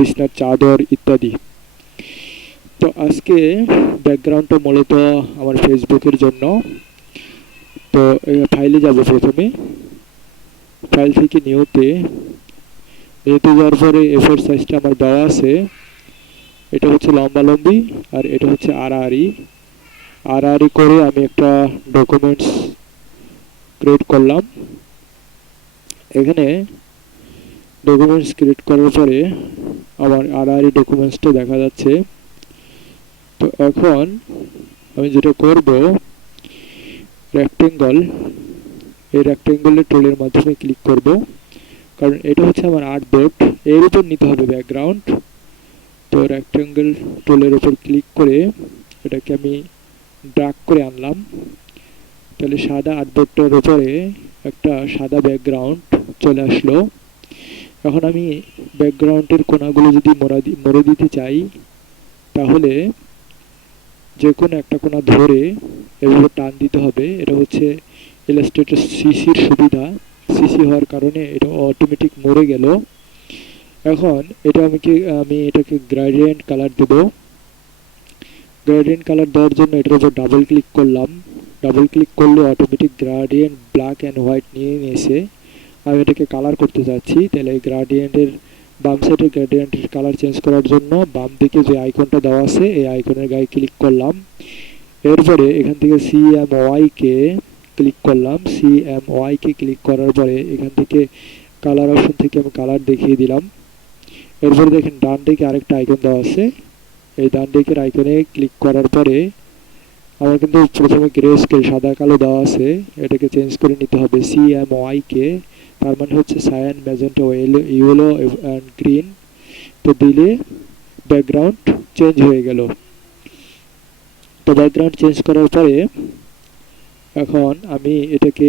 বিছনার চাদর ইত্যাদি। তো আজকে ব্যাকগ্রাউন্ডটা মূলত আমার ফেসবুকের জন্য। তো ফাইলে যাব প্রথমে। ফাইল থেকে নিউতে নিউতে যাওয়ার পরে এফোর সাইজটা আমার দেওয়া আছে। এটা হচ্ছে লম্বা লম্বি আর এটা হচ্ছে আড়াআড়ি। আড়াআড়ি করে আমি একটা ডকুমেন্টস ক্রিয়েট করলাম। এখানে ডকুমেন্টস ক্রিয়েট করার পরে আমার আড়াআড়ি ডকুমেন্টসটা দেখা যাচ্ছে। তো এখন আমি যেটা করব রেক্টেঙ্গল এই রেক্টেঙ্গলের টুলের মাধ্যমে ক্লিক করব। কারণ এটা হচ্ছে আমার আর্ট বোর্ড এর উপর নিতে হবে ব্যাকগ্রাউন্ড তো রেক্টেঙ্গল টুলের উপর ক্লিক করে এটাকে আমি ড্রাগ করে আনলাম। তাহলে সাদা আর্টবোর্ডটার উপরে একটা সাদা ব্যাকগ্রাউন্ড চলে আসলো। এখন আমি ব্যাকগ্রাউন্ডের কোনাগুলো যদি মরে দিতে চাই, তাহলে যে কোনো একটা কোনা ধরে এভাবে টান দিতে হবে। এটা হচ্ছে ইলাস্ট্রেটর সিসির সুবিধা। সিসি হওয়ার কারণে এটা অটোমেটিক মরে গেল। এখন এটা আমি কি আমি এটাকে গ্রাডিয়েন্ট কালার দেব। গ্রাডিয়েন্ট কালার দেওয়ার জন্য এটার উপর ডাবল ক্লিক করলাম। ডাবল ক্লিক করলে automatic gradient black and white নিয়ে নিয়েছে আমি এটাকে কালার করতে চাচ্ছি তাহলে গ্রাডিয়েন্টের বাম সাইডের গ্রেডিয়েন্টের কালার চেঞ্জ করার জন্য বাম দিকে যে আইকনটা দেওয়া আছে, এই আইকনের গায়ে ক্লিক করলাম। এরপরে এখান থেকে C M Y K click করলাম। C M Y K click করার পরে এখান থেকে কালার অপশন থেকে আমি কালার দেখিয়ে দিলাম। এরপরে দেখেন ডান দিকে আরেকটা আইকন দেওয়া আছে। এই ডান দিকের আইকনে ক্লিক করার পরে আমার কিন্তু প্রথমে গ্রে স্কেল সাদা কালো দেওয়া আছে। এটাকে চেঞ্জ করে নিতে হবে সি এম ওয়াইকে তার মানে হচ্ছে cyan magenta yellow yellow and green তো দিলে ব্যাকগ্রাউন্ড চেঞ্জ হয়ে গেল। তো ব্যাকগ্রাউন্ড চেঞ্জ করার পরে এখন আমি এটাকে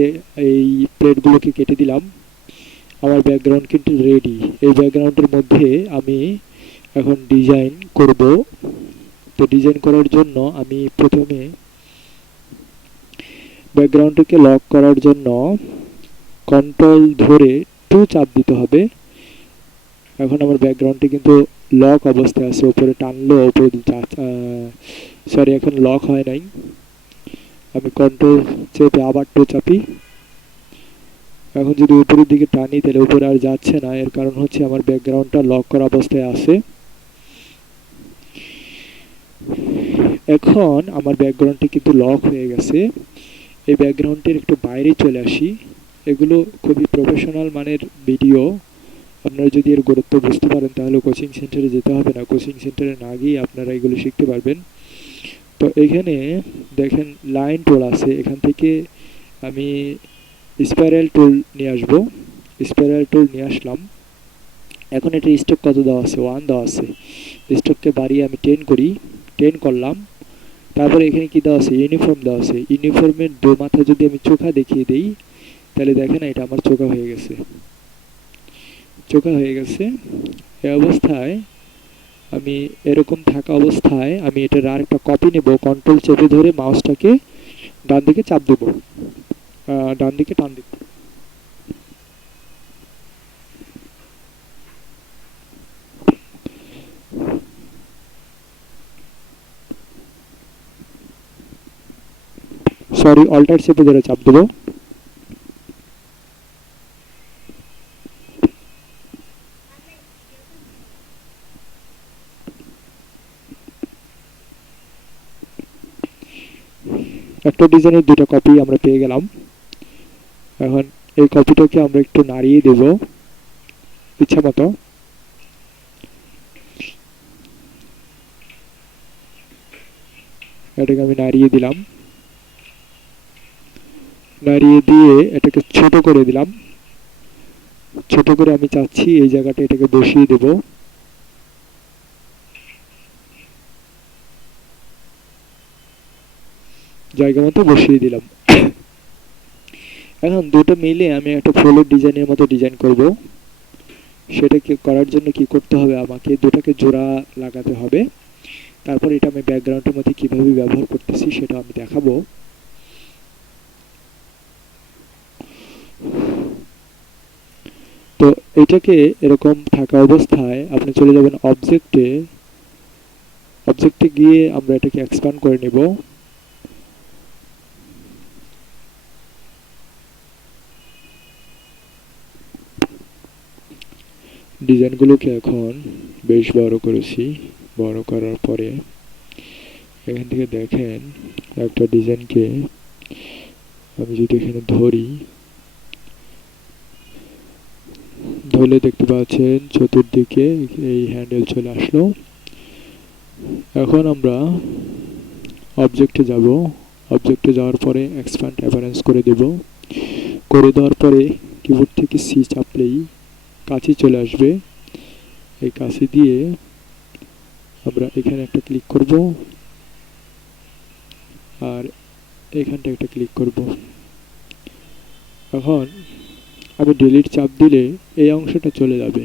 এই প্লেটগুলোকে কেটে দিলাম। আমার ব্যাকগ্রাউন্ড কিন্তু রেডি এই ব্যাকগ্রাউন্ডের মধ্যে আমি এখন ডিজাইন করব। তো ডিজাইন করার জন্য আমি প্রথমে ব্যাকগ্রাউন্ডটাকে লক করার জন্য কন্ট্রোল ধরে টু চাপ দিতে হবে। এখন আমার ব্যাকগ্রাউন্ডটি কিন্তু লক অবস্থায় আছে উপরে টানলো উপরে সরি এখন লক হয় নাই। আমি কন্ট্রোল চেপে আবার টু চাপি। এখন যদি উপরের দিকে টানি, তাহলে উপরে আর যাচ্ছে না। এর কারণ হচ্ছে আমার ব্যাকগ্রাউন্ডটা লক করা অবস্থায় আছে। এখন আমার ব্যাকগ্রাউন্ডটি কিন্তু লক হয়ে গেছে। এই ব্যাকগ্রাউন্ডটির একটু বাইরে চলে আসি। এগুলো খুবই প্রফেশনাল মানের ভিডিও আপনারা যদি এর গুরুত্ব বুঝতে পারেন, তাহলে কোচিং সেন্টারে যেতে হবে না। কোচিং সেন্টারে না গিয়ে আপনারা এগুলো শিখতে পারবেন। তো এখানে দেখেন লাইন টুল আছে। এখান থেকে আমি স্পাইরাল টুল নিয়ে আসব। স্পাইরাল টুল নিয়ে আসলাম। এখন এটা স্টক কত দেওয়া আছে? ওয়ান দেওয়া আছে। স্টককে বাড়িয়ে আমি টেন করি। টেন করলাম। তারপরে এখানে কি দেওয়া আছে? ইউনিফর্ম দেওয়া আছে। ইউনিফর্মের দু মাথা যদি আমি চোখা দেখিয়ে দিই তাহলে দেখেন এটা আমার চোখা হয়ে গেছে। চোখা হয়ে গেছে। এই অবস্থায় আমি এরকম থাকা অবস্থায় আমি এটার আর একটা কপি নেব কন্ট্রোল চেপে ধরে মাউসটাকে ডান দিকে চাপ দেবো। ডান দিকে টান দিব সরি অল্টার চেপে ধরে চাপ দেবো। একটা ডিজাইনের দুটো কপি আমরা পেয়ে গেলাম। এখন এই কপিটাকে আমরা একটু নাড়িয়ে দেব, ইচ্ছা মতো। এটাকে আমি নাড়িয়ে দিলাম। নাড়িয়ে দিয়ে এটাকে ছোট করে দিলাম। ছোট করে আমি চাচ্ছি এই জায়গাটা এটাকে বসিয়ে দেব। জায়গা মতো বসিয়ে দিলাম। এখন দুটো মিলে আমি একটা ফুলের ডিজাইনের মতো ডিজাইন করব। সেটাকে করার জন্য কি করতে হবে? আমাকে দুটাকে জোড়া লাগাতে হবে। তারপর এটা আমি ব্যাকগ্রাউন্ডের মধ্যে কীভাবে ব্যবহার করতেছি সেটা আমি দেখাবো। তো এটাকে এরকম থাকা অবস্থায় আপনি চলে যাবেন অবজেক্টে অবজেক্টে গিয়ে আমরা এটাকে এক্সপ্যান্ড করে নিব। ডিজাইনগুলোকে এখন বেশ বড় করেছি। বড় করার পরে এখান থেকে দেখেন একটা ডিজাইনকে আমি যদি এখানে ধরি, ধরলে দেখতে পাচ্ছেন চতুর্দিকে এই হ্যান্ডেল চলে আসলো। এখন আমরা অবজেক্টে যাব। অবজেক্টে যাওয়ার পরে এক্সপ্যান্ড অ্যাপারেন্স করে দেব। করে দেওয়ার পরে কিবোর্ড থেকে সি চাপলেই কাছে চলে আসবে। এই কাছে দিয়ে আমরা এখানে একটা ক্লিক করব। আর এখানটা একটা ক্লিক করব। এখন আমি ডিলিট চাপ দিলে এই অংশটা চলে যাবে।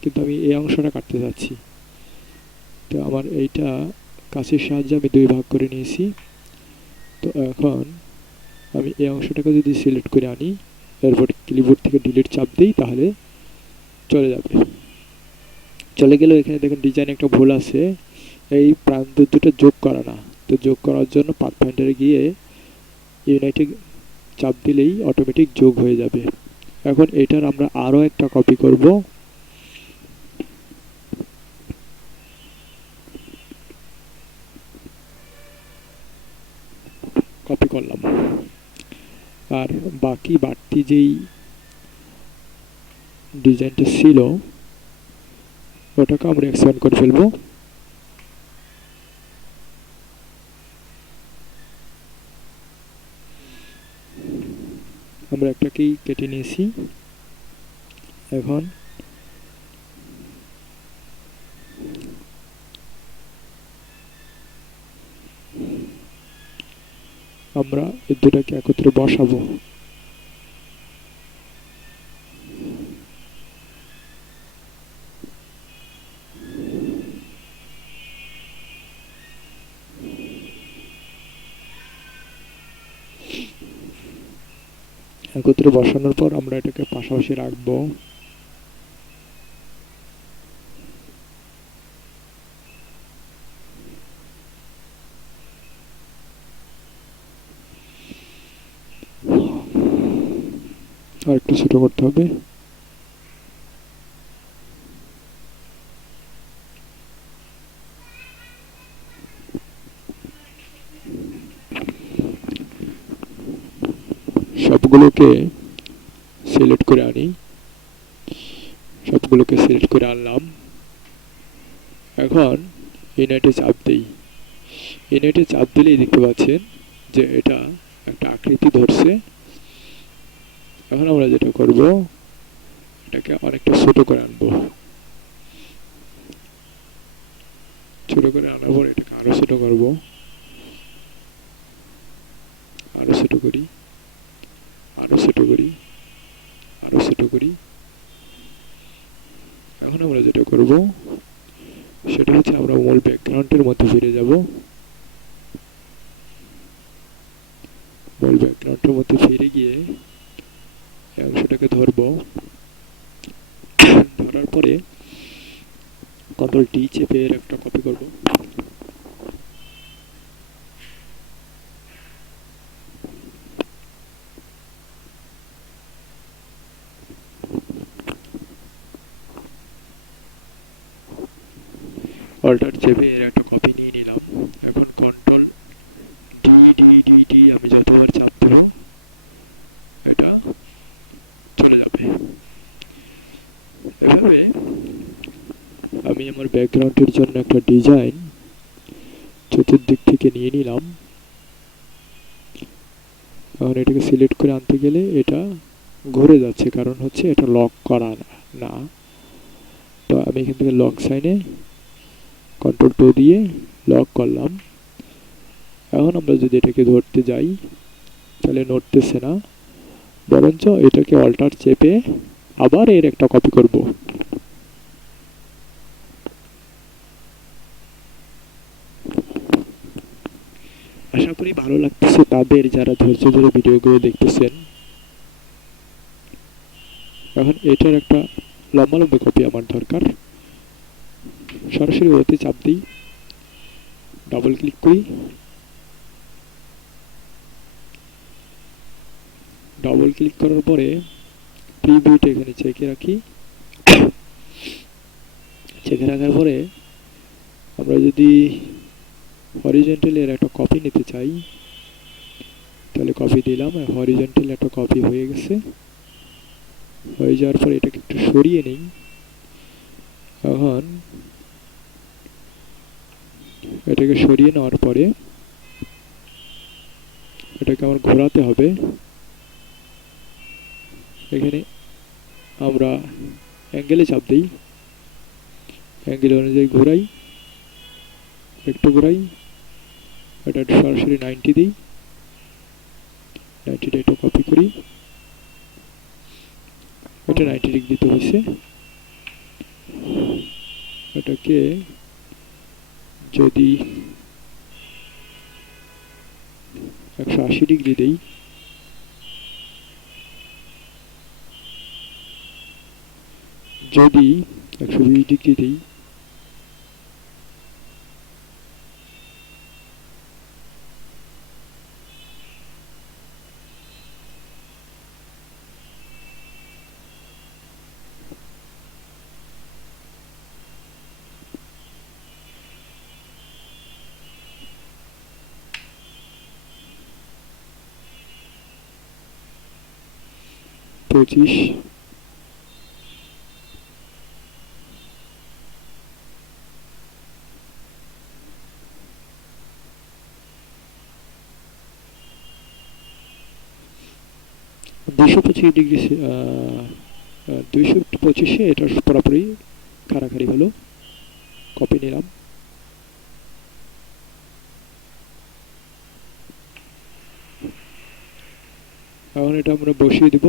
কিন্তু আমি এই অংশটা কাটতে চাচ্ছি তো আমার এইটা কাছের সাহায্যে আমি দুই ভাগ করে নিয়েছি। তো এখন আমি এই অংশটাকে যদি সিলেক্ট করে আনি, এরপর কিবোর্ড থেকে ডিলিট চাপ দিই, তাহলে চলে যাবে। চলে গেলেও এখানে দেখেন ডিজাইন একটা ভুল আছে। এই প্রান্ত দুটো যোগ করা না। তো যোগ করার জন্য পাথফাইন্ডারে গিয়ে ইউনাইটেড চাপ দিলেই অটোমেটিক যোগ হয়ে যাবে। এখন এটার আমরা আরও একটা কপি করব। কপি করলাম। আর বাকি বাড়তি যেই ডিজাইনটা ছিল, ওটাকে আমরা এক্সপ্যান্ড করে ফেলব। আমরা একটাকেই কেটে নিয়েছি। এখন আমরা এই দুটাকে একত্রে বসাবো। একত্রে বসানোর পর আমরা এটাকে পাশাপাশি রাখব। আর একটু ছোট করতে হবে। সবগুলোকে সিলেক্ট করে আনি। সবগুলোকে সিলেক্ট করে আনলাম। এখন ইউনাইটে চাপ দিই। ইউনাইটে চাপ দিলেই দেখতে পাচ্ছেন যে এটা একটা আকৃতি ধরছে। এখন আমরা যেটা করব, এটাকে অনেকটা ছোট করে আনব। ছোট করে আনার পর এটাকে আরও ছোট করব। আরও ছোট করি। ছোট করি, আরও ছোট করি। এখন আমরা যেটা করব, সেটা হচ্ছে আমরা মূল ব্যাকগ্রাউন্ডের মধ্যে ফিরে যাব। মূল ব্যাকগ্রাউন্ডের মধ্যে ফিরে গিয়ে অংশটাকে ধরব। ধরার পরে কন্ট্রোল টি চেপে একটা কপি করব। অল্টার চেপে এর একটা কপি নিয়ে নিলাম। এখন control D D D D আমি যতবার চাপ দেবো, এটা চলে যাবে। এভাবে আমি আমার ব্যাকগ্রাউন্ডের জন্য একটা ডিজাইন চতুর্দিক থেকে নিয়ে নিলাম। এখন এটাকে সিলেক্ট করে আনতে গেলে এটা ঘুরে যাচ্ছে, কারণ হচ্ছে এটা লক করা না। তো আমি এখান থেকে লক সাইনে কন্ট্রোল টু দিয়ে লক করলাম। এখন আমরা যদি এটাকে ধরতে যাই, তাহলে নড়তেছে না। বরঞ্চ এটাকে অল্টার চেপে আবার এর একটা কপি করব। আশা করি ভালো লাগতেছে তাদের যারা ধৈর্য ধরে ভিডিওগুলো দেখতেছেন। এখন এটার একটা লম্বা লম্বা কপি আমার দরকার। সরাসরি ওতে চাপ দিই। ডাবল ক্লিক করি। ডাবল ক্লিক করার পরে প্রিভিউটা এখানে চেকে রাখি। চেকে রাখার পরে আমরা যদি হরিজেন্টালি এর একটা কপি নিতে চাই, তাহলে কপি দিলাম হরিজেন্টাল একটা কপি হয়ে গেছে। হয়ে যাওয়ার পর এটাকে একটু সরিয়ে নিই। এখন এটাকে সরিয়ে নেওয়ার পরে এটাকে আমার ঘোরাতে হবে। এখানে আমরা অ্যাঙ্গেলে চাপ দিই। অ্যাঙ্গেল অনুযায়ী ঘোরাই, একটু ঘোরাই, এটা সরাসরি নাইনটি দিই। নাইনটিটা একটু কপি করি। এটা নাইনটি ডিগ্রিতে হয়েছে এটাকে যদি একশো আশি ডিগ্রি দেই যদি একশো বিশ ডিগ্রি দিই পঁচিশ। দুশো পঁচিশ ডিগ্রি দুইশো পঁচিশে এটা পুরোপুরি কারাকারি হলো। কপি নিলাম। এখন এটা আমরা বসিয়ে দিব।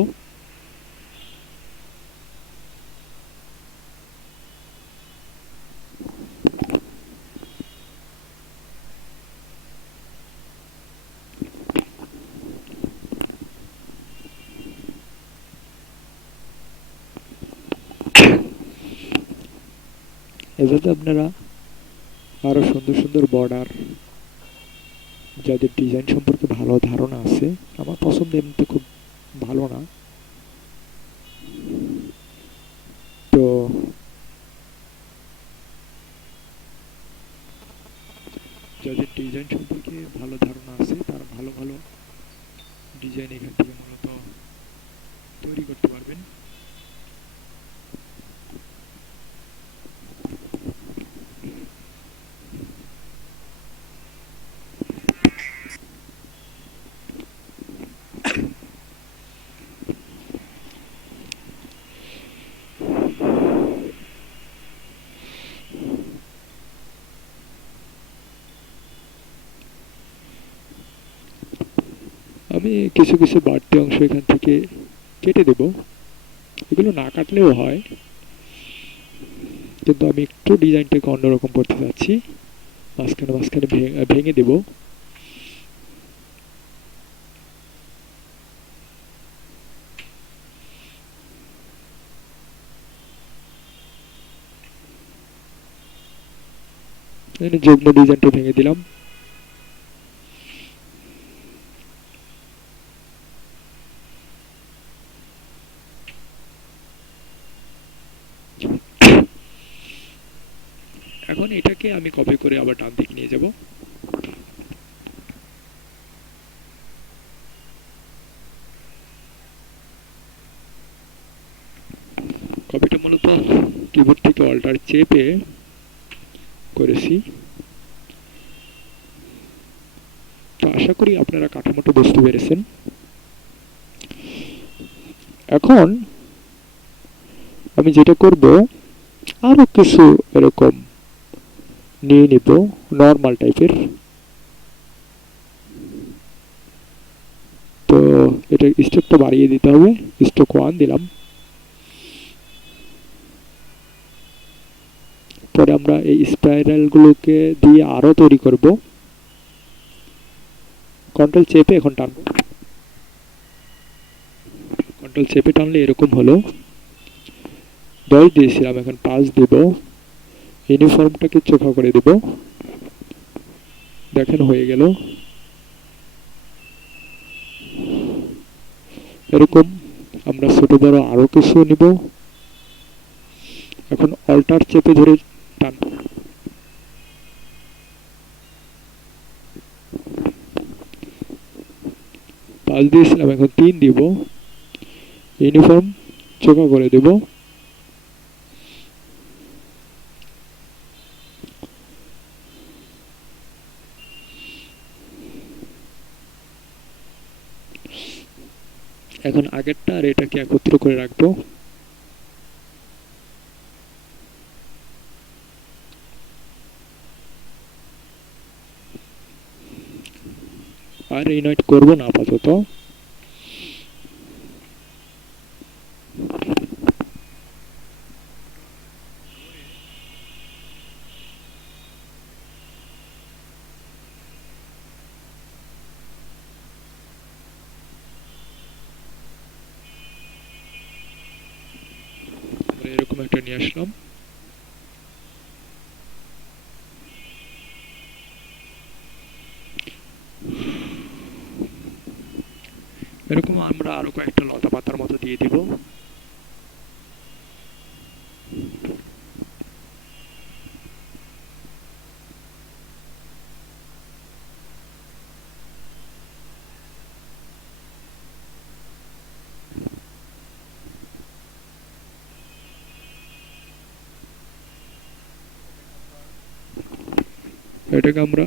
এভাবে আপনারা আরও সুন্দর সুন্দর বর্ডার যাদের ডিজাইন সম্পর্কে ভালো ধারণা আছে, আমার পছন্দ এমনিতে খুব ভালো না। তো যাদের ডিজাইন সম্পর্কে ভালো ধারণা আছে, তারা ভালো ভালো ডিজাইন এখান থেকে মূলত তৈরি করতে পারবেন। আমি কিছু কিছু বাড়তি অংশ এখান থেকে কেটে দেব। এগুলো না কাটলেও হয়। কিন্তু আমি একটু ডিজাইনটাকে অন্যরকম করতে চাচ্ছি মাঝখানে মাঝখানে ভেঙে দেব। যুগ্ম ডিজাইনটা ভেঙে দিলাম। এটাকে আমি কপি করে আবার ডান দিকে নিয়ে যাব। কপিটা মূলত কিবোর্ড থেকে অল্টার চেপে করেছি। তো আশা করি আপনারা কাঠামোটা বুঝতে পেরেছেন। এখন আমি যেটা করব, আরও কিছু এরকম নিয়ে নিব নর্মাল টাইপের তো এটা স্টকটা বাড়িয়ে দিতে হবে। স্টক ওয়ান দিলাম। পরে আমরা এই স্পাইরাল গুলোকে দিয়ে আরও তৈরি করব। কন্ট্রোল চেপে এখন টানবো। কন্ট্রোল চেপে টানলে এরকম হলো। দশ দিয়েছিলাম, এখন পাঁচ দিব। ইউনিফর্মটাকে চোখা করে দিব। দেখেন, হয়ে গেল। এরকম আমরা ছোট বড় কিছু নিব। এখন অল্টার চেপে ধরে টান। পাঁচ দিয়েছিলাম এখন তিন দিব। ইউনিফর্ম চোখা করে দেব এখন আগেরটা আর এটাকে একত্র করে রাখব। আর ইউনাইট করব না আপাতত। এরকম একটা নিয়ে আসলাম। এরকম আমরা আরও কয়েকটা লতা পাতার মতো দিয়ে দিব। এটাকে আমরা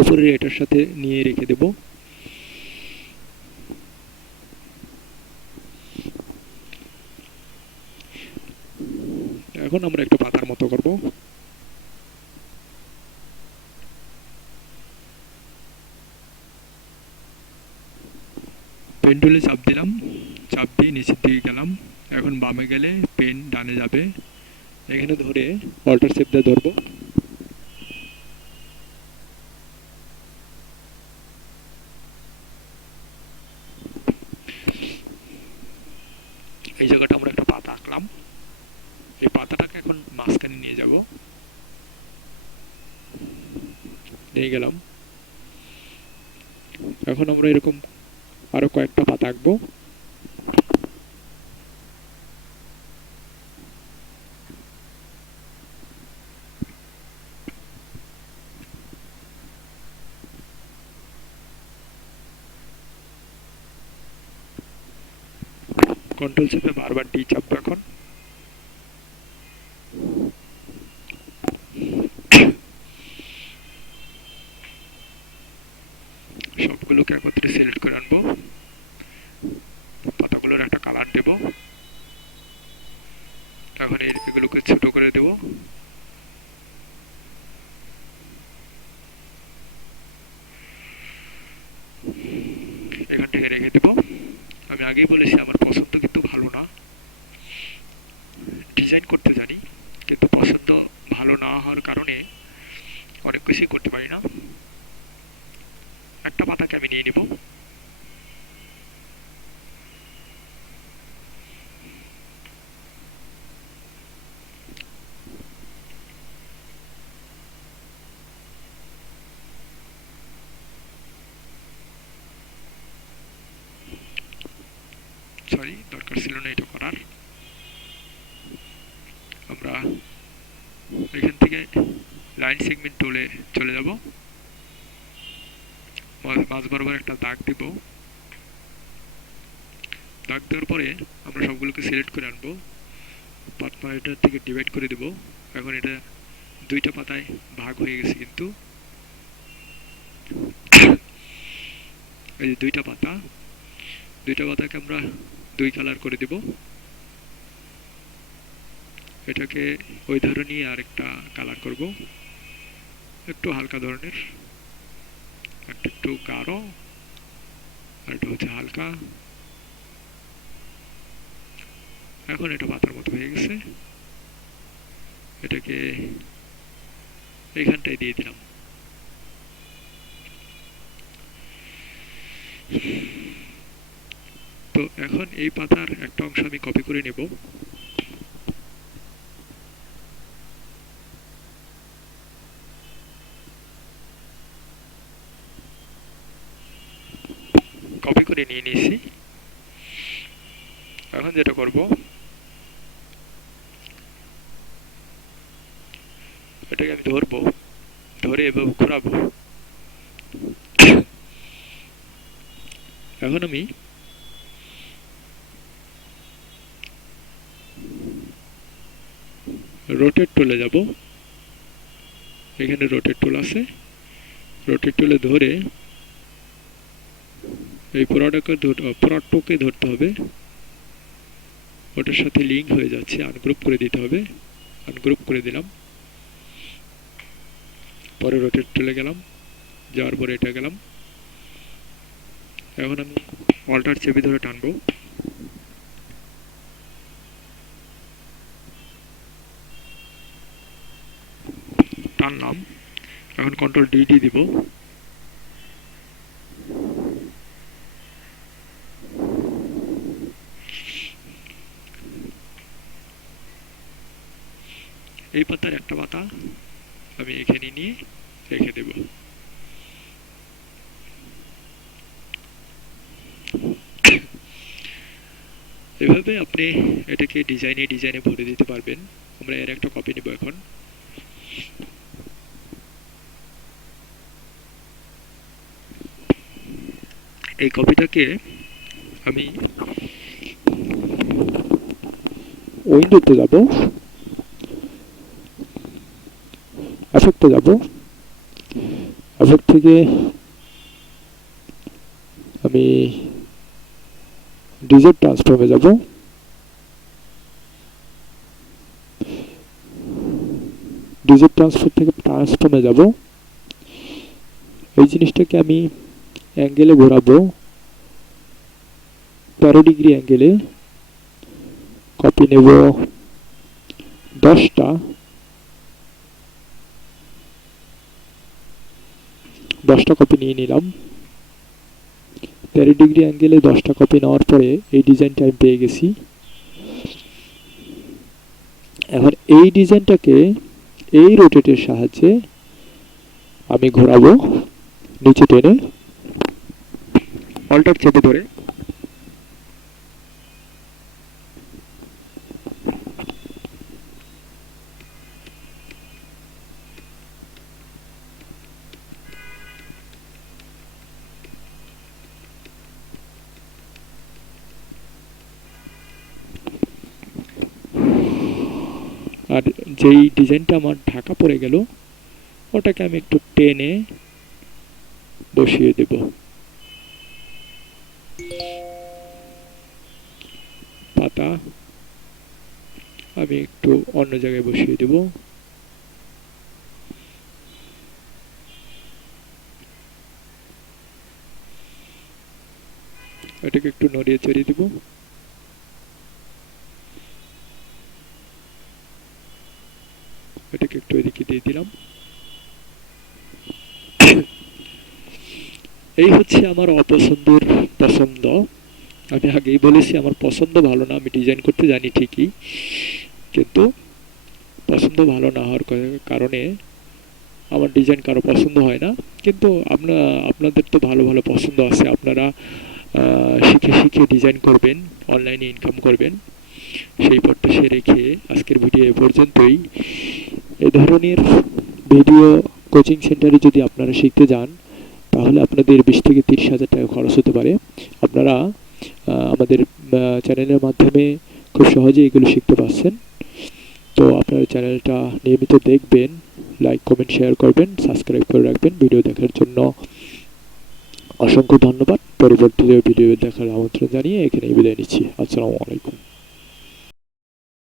উপরের এটার সাথে নিয়ে রেখে দেব। এখন আমরা একটু পাতার মতো করব। পেন টুলে চাপ দিলাম, চাপ দিয়ে নিচের দিকে গেলাম। এখন বামে গেলে পেন ডানে যাবে। এখানে ধরে অল্টার সেপটা ধরবো এই জায়গাটা আমরা একটা পাতা আঁকলাম এই পাতাটাকে এখন মাঝখানে নিয়ে যাব নিয়ে গেলাম। এখন আমরা এরকম আরও কয়েকটা পাতা আঁকবো কন্ট্রোল চেপে বারবার ডি চাপবো এখন সবগুলোকে একত্রে সিলেক্ট করে আনব পাতাগুলোর একটা কালার দেব এখন এর- এগুলোকে ছোট করে দেব এখান থেকে রেখে দেব আগেই বলেছি আমার পছন্দ কিন্তু ভালো না ডিজাইন করতে জানি কিন্তু পছন্দ ভালো না হওয়ার কারণে অনেক কিছুই করতে পারি না একটা পাতাকে আমি নিয়ে নিব সরি দরকার ছিল না এটা করার আমরা এখান থেকে লাইন সেগমেন্ট টুলে চলে যাব। মা- মাঝ বরাবর একটা দাগ দিব। দাগ দেওয়ার পরে আমরা সবগুলোকে সিলেক্ট করে আনব। পাতা এটার থেকে ডিভাইড করে দেব। এখন এটা দুইটা পাতায় ভাগ হয়ে গেছে কিন্তু। এই যে দুইটা পাতা, দুইটা পাতাকে আমরা দুই কালার করে দেব। এটাকে ওই ধরনের আরেকটা কালার করব। একটু হালকা ধরনের একটা একটু গাঢ়, আর হচ্ছে হালকা। এখন এটা পাতার মতো হয়ে গেছে। এটাকে এইখানটায় দিয়ে দিলাম। তো এখন এই পাতার একটা অংশ আমি কপি করে নেব। করে নিয়ে নিয়েছি। এখন যেটা করব, এটাকে আমি ধরবো, ধরে এভাবে ঘোরাবো। এখন আমি রোটেট টুলে যাব। এখানে রোটেট টুল আছে। রোটেট টুলে ধরে এই প্রোডাক্টকে প্রোডাক্টকে ধরতে হবে। ওটার সাথে লিঙ্ক হয়ে যাচ্ছে আনগ্রুপ করে দিতে হবে। আনগ্রুপ করে দিলাম। পরে রোটেট চলে গেলাম। যাওয়ার পরে এটা গেলাম। এখন আমি অল্টার চেপে ধরে টানবো। টানলাম। এখন কন্ট্রোল ডিডি দিব। এই পাতার একটা পাতা আমি এখানে নিয়ে রেখে দেব। এভাবে আপনি এটাকে ডিজাইনে ডিজাইনে ভরে দিতে পারবেন। আমরা এর একটা কপি নেব এখন। এই কপিটাকে আমি উইন্ডোতে যাব। এফেক্টে যাব। এফেক্ট থেকে আমি ডিজেট ট্রান্সফর্মে যাব। ডিজেট ট্রান্সফার থেকে ট্রান্সফর্মে যাব। এই জিনিসটাকে আমি অ্যাঙ্গেলে ঘোরাবো। তেরো ডিগ্রি অ্যাঙ্গেলে কপি নেব দশটা। দশটা কপি নিয়ে নিলাম। তেরো ডিগ্রি অ্যাঙ্গেলে দশটা কপি নেওয়ার পরে এই ডিজাইনটা আমি পেয়ে গেছি। এখন এই ডিজাইনটাকে এই রোটেটের সাহায্যে আমি ঘোরাবো, নিচে টেনে অল্টার চেপে ধরে। আর যেই ডিজাইনটা আমার ঢাকা পড়ে গেল, ওটাকে আমি একটু টেনে বসিয়ে দেব। পাতা আমি একটু অন্য জায়গায় বসিয়ে দেব। এটাকে একটু নড়িয়ে চড়িয়ে দেবো। এটাকে দিয়ে দিলাম। এই হচ্ছে আমার অপছন্দের পছন্দ। আমি আগেই বলেছি, আমার পছন্দ ভালো না, আমি ডিজাইন করতে জানি ঠিকই। কিন্তু পছন্দ ভালো না হওয়ার কারণে আমার ডিজাইন কারও পছন্দ হয় না। কিন্তু আপনার আপনাদের তো ভালো ভালো পছন্দ আছে, আপনারা শিখে শিখে ডিজাইন করবেন অনলাইনে ইনকাম করবেন। সেই প্রত্যাশা রেখে আজকের ভিডিও এ পর্যন্তই। এ ধরনের ভিডিও কোচিং সেন্টারে যদি আপনারা শিখতে যান, তাহলে আপনাদের বিশ থেকে তিরিশ হাজার টাকা খরচ হতে পারে। আপনারা আমাদের চ্যানেলের মাধ্যমে খুব সহজে এগুলো শিখতে পারছেন। তো আপনারা চ্যানেলটা নিয়মিত দেখবেন লাইক কমেন্ট শেয়ার করবেন সাবস্ক্রাইব করে রাখবেন। ভিডিও দেখার জন্য অসংখ্য ধন্যবাদ। পরবর্তী ভিডিও দেখার আমন্ত্রণ জানিয়ে এখানে বিদায় নিচ্ছি। আসসালামু আলাইকুম।